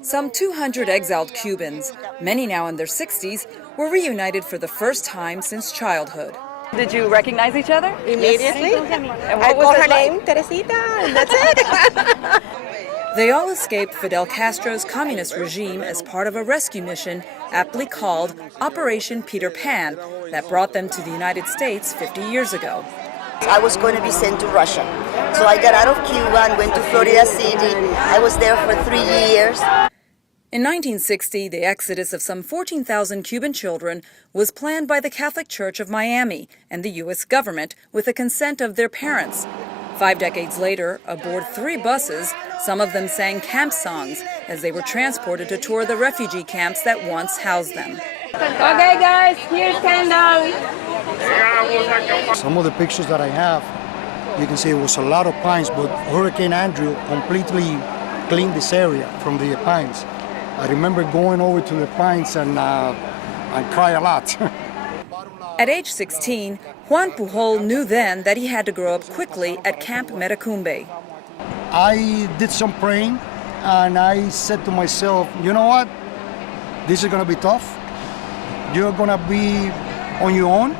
Some 200 exiled Cubans, many now in their 60s, were reunited for the first time since childhood. Did you recognize each other? Immediately. And I what was called it her like? name, Teresita, and that's it. They all escaped Fidel Castro's communist regime as part of a rescue mission aptly called Operation Peter Pan that brought them to the United States 50 years ago. I was going to be sent to Russia. So I got out of Cuba and went to Florida City. I was there for 3 years. In 1960, the exodus of some 14,000 Cuban children was planned by the Catholic Church of Miami and the U.S. government with the consent of their parents. 5 decades later, aboard 3 buses, some of them sang camp songs as they were transported to tour the refugee camps that once housed them. Okay, guys, here's Kendall. Some of the pictures that I have, you can see it was a lot of pines, but Hurricane Andrew completely cleaned this area from the pines. I remember going over to the pines and cry a lot. At age 16, Juan Pujol knew then that he had to grow up quickly at Camp Metacumbe. I did some praying and I said to myself, you know what? This is going to be tough. You're going to be on your own.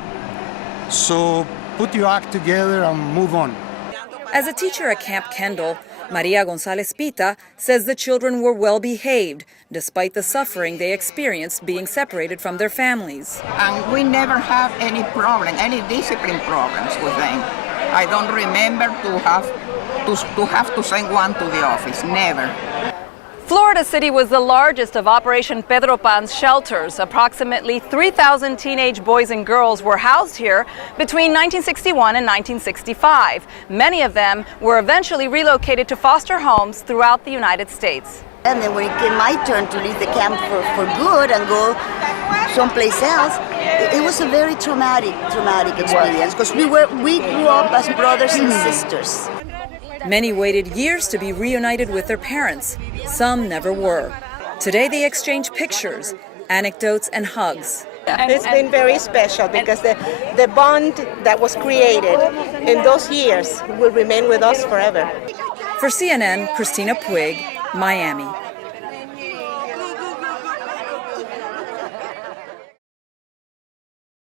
So put your act together and move on. As a teacher at Camp Kendall, Maria Gonzalez Pita says the children were well behaved, despite the suffering they experienced being separated from their families. And we never have any problem, any discipline problems with them. I don't remember to have to send one to the office, never. Florida City was the largest of Operation Pedro Pan's shelters. Approximately 3,000 teenage boys and girls were housed here between 1961 and 1965. Many of them were eventually relocated to foster homes throughout the United States. And then when it came my turn to leave the camp for good and go someplace else, it was a very traumatic experience because we grew up as brothers and sisters. Many waited years to be reunited with their parents. Some never were. Today they exchange pictures, anecdotes, and hugs. It's been very special because the bond that was created in those years will remain with us forever. For CNN, Cristina Puig, Miami.